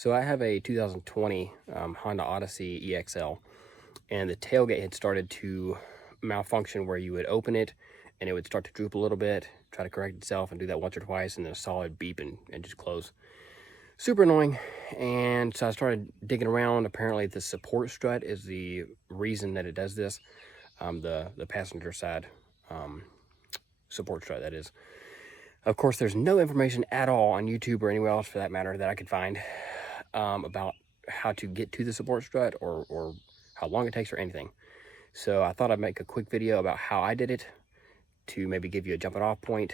So I have a 2020 Honda Odyssey EXL, and the tailgate had started to malfunction where you would open it and it would start to droop a little bit, try to correct itself, and do that once or twice, and then a solid beep and just close. Super annoying. And so I started digging around. Apparently the support strut is the reason that it does this. The passenger side support strut, that is. Of course, there's no information at all on YouTube or anywhere else for that matter that I could find about how to get to the support strut or how long it takes or anything. So I thought I'd make a quick video about how I did it to maybe give you a jumping off point.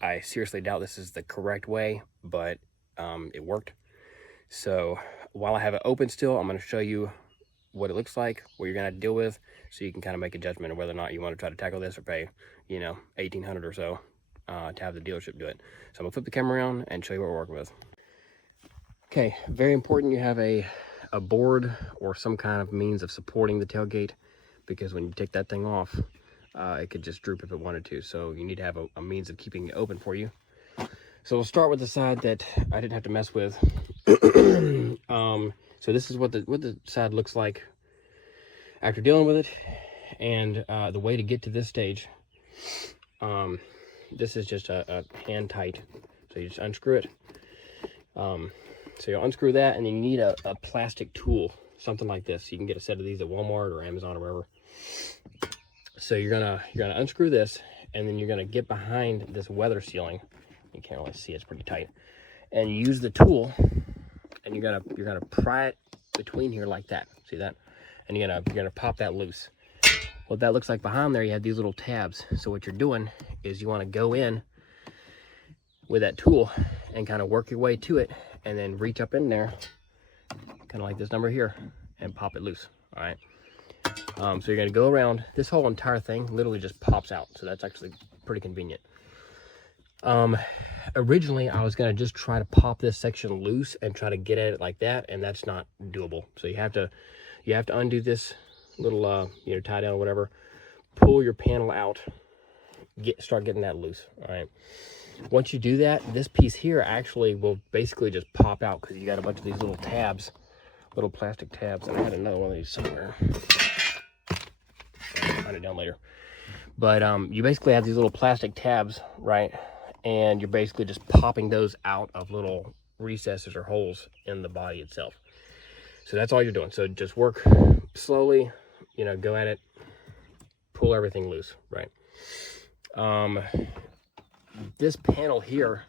I seriously doubt this is the correct way, but it worked. So while I have it open still, I'm going to show you what it looks like, what you're going to have to deal with, so you can kind of make a judgment of whether or not you want to try to tackle this or pay, you know, $1,800 or so to have the dealership do it. So I'm gonna flip the camera around and show you what we're working with. Okay, very important you have a board or some kind of means of supporting the tailgate, because when you take that thing off, it could just droop if it wanted to. So you need to have a means of keeping it open for you. So we'll start with the side that I didn't have to mess with. So this is what the side looks like after dealing with it, and the way to get to this stage. This is just a hand tight, so you just unscrew it. So you'll unscrew that, and then you need a plastic tool, something like this. You can get a set of these at Walmart or Amazon or wherever. So you're gonna unscrew this, and then you're gonna get behind this weather sealing. You can't really see, it's pretty tight. And you use the tool, and you're gonna pry it between here like that. See that? And you're gonna pop that loose. What that looks like behind there, you have these little tabs. So what you're doing is you want to go in with that tool and kind of work your way to it, and then reach up in there, kind of like this number here, and pop it loose. All right. So you're going to go around. This whole entire thing literally just pops out. So that's actually pretty convenient. Originally, I was going to just try to pop this section loose and try to get at it like that, and that's not doable. So you have to undo this little tie down or whatever, pull your panel out, start getting that loose. All right, once you do that, this piece here actually will basically just pop out, because you got a bunch of these little tabs, little plastic tabs, and I had another one of these somewhere. I'll find it down later. But you basically have these little plastic tabs, right, and you're basically just popping those out of little recesses or holes in the body itself. So that's all you're doing. So just work slowly, you know, go at it, pull everything loose, right? This panel here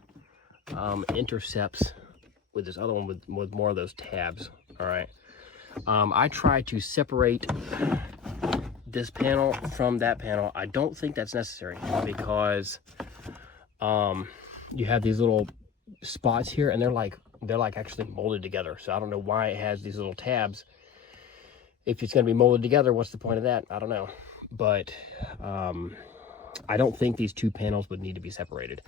intercepts with this other one with more of those tabs. All right. I try to separate this panel from that panel. I don't think that's necessary, because you have these little spots here, and they're like actually molded together. So I don't know why it has these little tabs. If it's going to be molded together, what's the point of that? I don't know. But I don't think these two panels would need to be separated.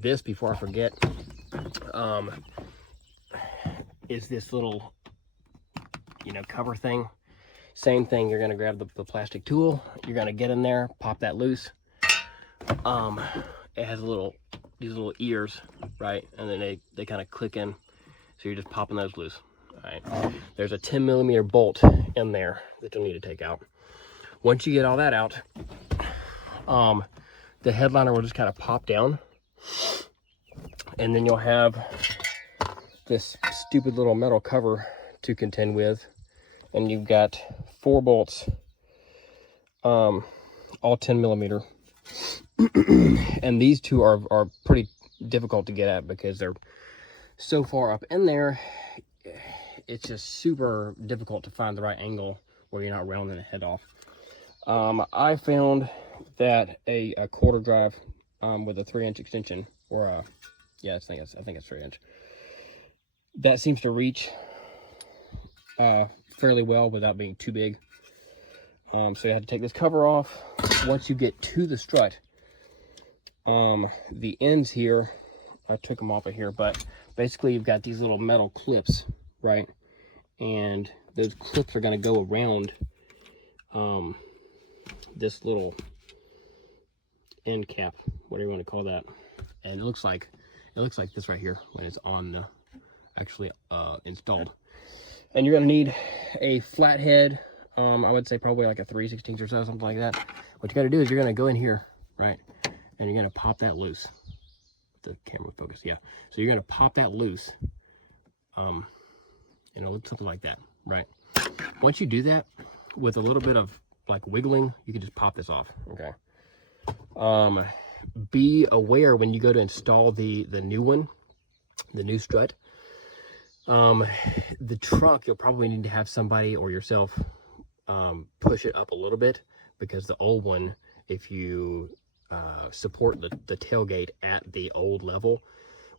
This, before I forget, is this little, cover thing. Same thing. You're going to grab the plastic tool. You're going to get in there, pop that loose. It has these little ears, right? And then they kind of click in. So you're just popping those loose. All right. There's a 10mm bolt in there that you'll need to take out. Once you get all that out, the headliner will just kind of pop down, and then you'll have this stupid little metal cover to contend with, and you've got 4 bolts, all 10mm. And these two are pretty difficult to get at, because they're so far up in there. It's just super difficult to find the right angle where you're not rounding the head off. I found that a quarter drive with a 3-inch extension, or I think it's 3-inch, that seems to reach fairly well without being too big. So you have to take this cover off. Once you get to the strut, the ends here, I took them off of here, but basically you've got these little metal clips, right? And those clips are going to go around this little end cap, whatever you want to call that. And it looks like this right here when it's on actually installed. And you're gonna need a flathead. I would say probably like a 3/16 or so, something like that. What you gotta do is you're gonna go in here, right? And you're gonna pop that loose. The camera focus, yeah. So you're gonna pop that loose. And it'll look something like that, right? Once you do that, with a little bit of like wiggling, you can just pop this off, okay? Be aware when you go to install the new one, the new strut, the trunk, you'll probably need to have somebody or yourself push it up a little bit, because the old one, if you support the tailgate at the old level,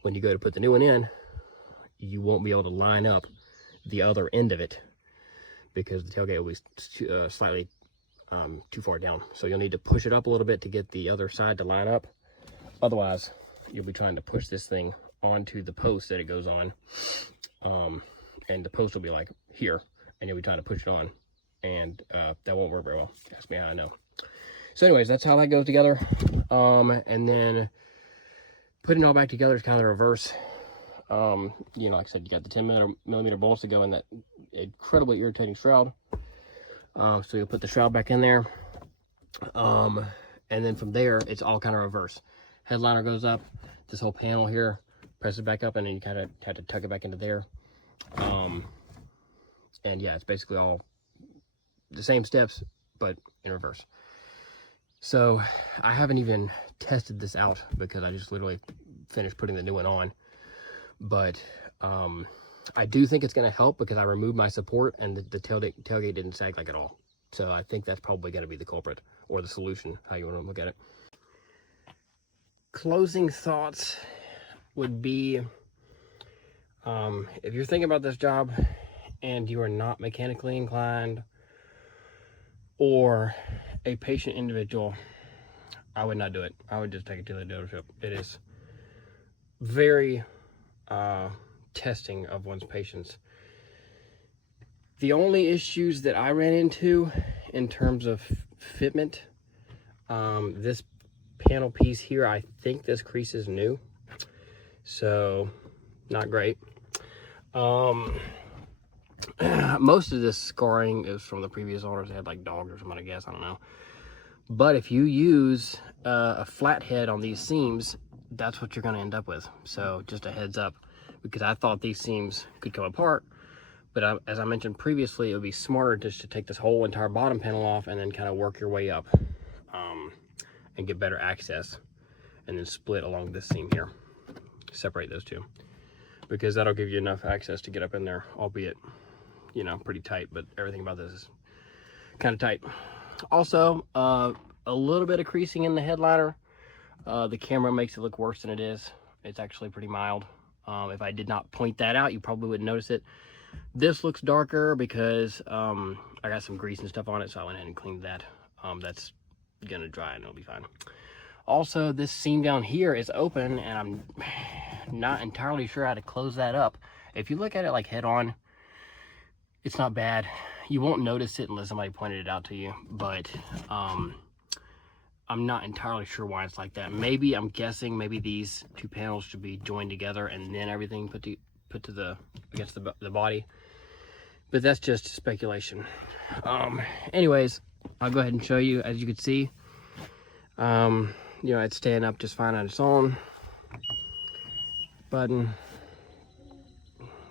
when you go to put the new one in, you won't be able to line up the other end of it, because the tailgate will be slightly too far down. So you'll need to push it up a little bit to get the other side to line up. Otherwise, you'll be trying to push this thing onto the post that it goes on. And the post will be like here, and you'll be trying to push it on. And that won't work very well. Ask me how I know. So anyways, that's how that goes together. And then putting it all back together is kind of the reverse. You know, like I said, you got the 10mm bolts to go in that incredibly irritating shroud. So you'll put the shroud back in there. And then from there, it's all kind of reverse. Headliner goes up, this whole panel here presses back up, and then you kind of have to tuck it back into there. And yeah, it's basically all the same steps, but in reverse. So I haven't even tested this out because I just literally finished putting the new one on. But I do think it's going to help because I removed my support, and the tailgate didn't sag like at all. So I think that's probably going to be the culprit, or the solution, how you want to look at it. Closing thoughts would be, if you're thinking about this job and you are not mechanically inclined or a patient individual, I would not do it. I would just take it to the dealership. It is very testing of one's patience. The only issues that I ran into in terms of fitment, this panel piece here, I think this crease is new, so not great. Most of this scarring is from the previous owners. They had like dogs or something, I guess, I don't know. But if you use a flathead on these seams, that's what you're going to end up with. So just a heads up, because I thought these seams could come apart, but as I mentioned previously, it would be smarter just to take this whole entire bottom panel off and then kind of work your way up and get better access, and then split along this seam here, separate those two, because that'll give you enough access to get up in there, albeit, you know, pretty tight, but everything about this is kind of tight. Also, a little bit of creasing in the headliner. The camera makes it look worse than it is. It's actually pretty mild. If I did not point that out, you probably wouldn't notice it. This looks darker because I got some grease and stuff on it, so I went ahead and cleaned that. That's gonna dry and it'll be fine. Also, this seam down here is open, and I'm not entirely sure how to close that up. If you look at it like head on, it's not bad. You won't notice it unless somebody pointed it out to you, but I'm not entirely sure why it's like that. Maybe, I'm guessing, maybe these two panels should be joined together and then everything put to the against the body. But that's just speculation. Anyways, I'll go ahead and show you. As you can see, you know, it's staying up just fine on its own. Button,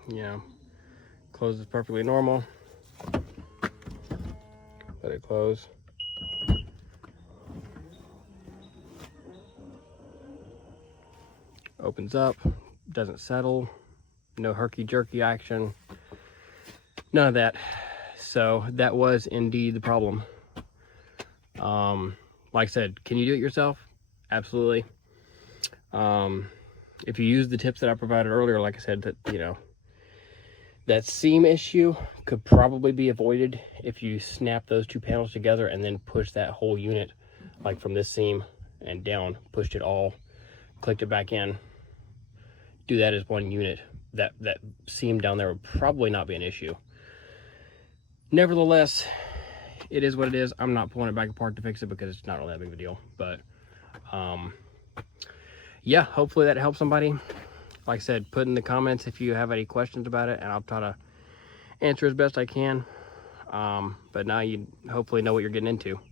you know, closes perfectly normal. Let it close. Opens up, doesn't settle, no herky-jerky action, none of that. So that was indeed the problem. Like I said, can you do it yourself? Absolutely. If you use the tips that I provided earlier, like I said, that, you know, that seam issue could probably be avoided if you snap those two panels together and then push that whole unit, like from this seam and down, pushed it all, clicked it back in. Do that as one unit. That seam down there would probably not be an issue. Nevertheless, it is what it is. I'm not pulling it back apart to fix it because it's not really that big of a deal. But yeah, hopefully that helps somebody. like I said, put in the comments if you have any questions about it, and I'll try to answer as best I can. But now you hopefully know what you're getting into.